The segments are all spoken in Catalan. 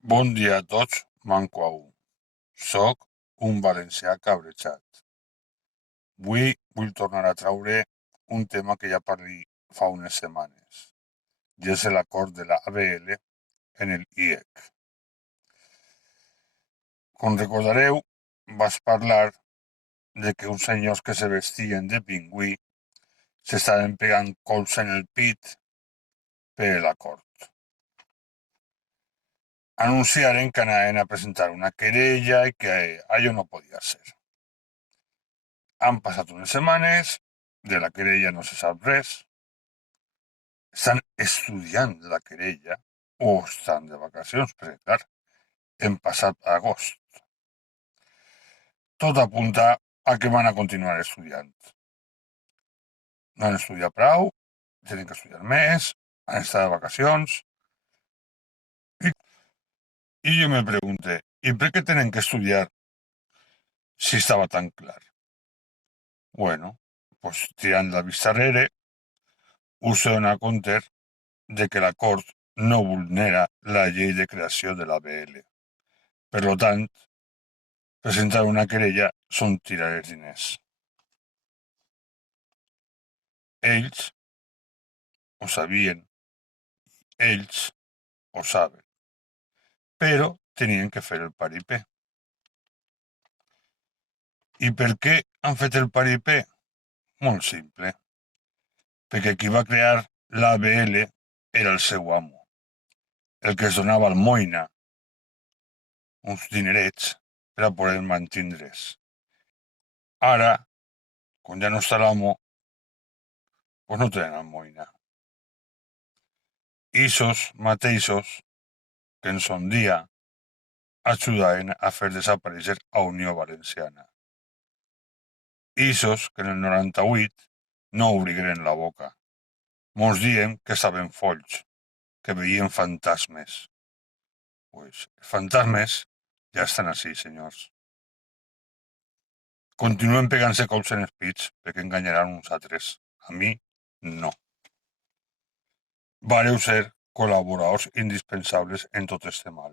Bon dia a tots, manco a un. Soc un valencià cabrejat. Avui vull tornar a traure un tema que ja parli fa unes setmanes, i és l'acord de la ABL en el IEC. Com recordareu, vaig parlar de que uns senyors que se vestien de pingüí s'estaven pegant colps en el pit per l'acord. Anunciaren que anaven a presentar una querella i que allò no podia ser. Han passat unes setmanes, de la querella no se sap res, estan estudiant la querella o estan de vacacions, perquè clar, hem passat agost. Tot apunta a que van a continuar estudiant. No han estudiat prou, tenen que estudiar més, han estat de vacacions. I jo me pregunte, i per què tenen que estudiar si estava tan clar? Bueno, pues tirant la vista enrere, us dona compte de que l'acord no vulnera la llei de creació de l'ABL. Per tant, presentar una querella són tirar els diners. Ells ho sabien, ells ho saben, però tenien que fer el paripé. I per què han fet el paripé? Molt simple. Perquè qui va crear l'ABL era el seu amo, el que es donava almoina, uns dinerets, per a poder mantindre's. Ara, quan ja no està l'amo, pues no tenen almoina. Ixos mateixos que en son dia ajudaven a fer desaparèixer a Unió Valenciana. Ixos que en el 98 no obrigueren la boca. Mos diem que estaven folls, que veien fantasmes. Pues els fantasmes ja estan així, senyors. Continuen pegant-se cops en els pits perquè enganyaran uns altres. A mi, no. Vareu ser col·laboradors indispensables en tot este mal.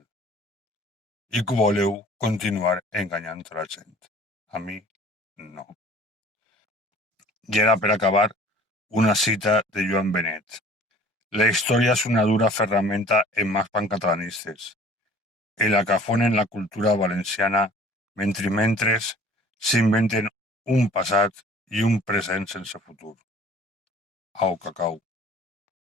I que voleu continuar enganyant la gent. A mi, no. I era per acabar una cita de Joan Benet. La historia es una dura ferramenta en más pancatalanistes, en la que afonen la cultura valenciana mentre s'inventen un passat i un present sense futur. Au, cacau.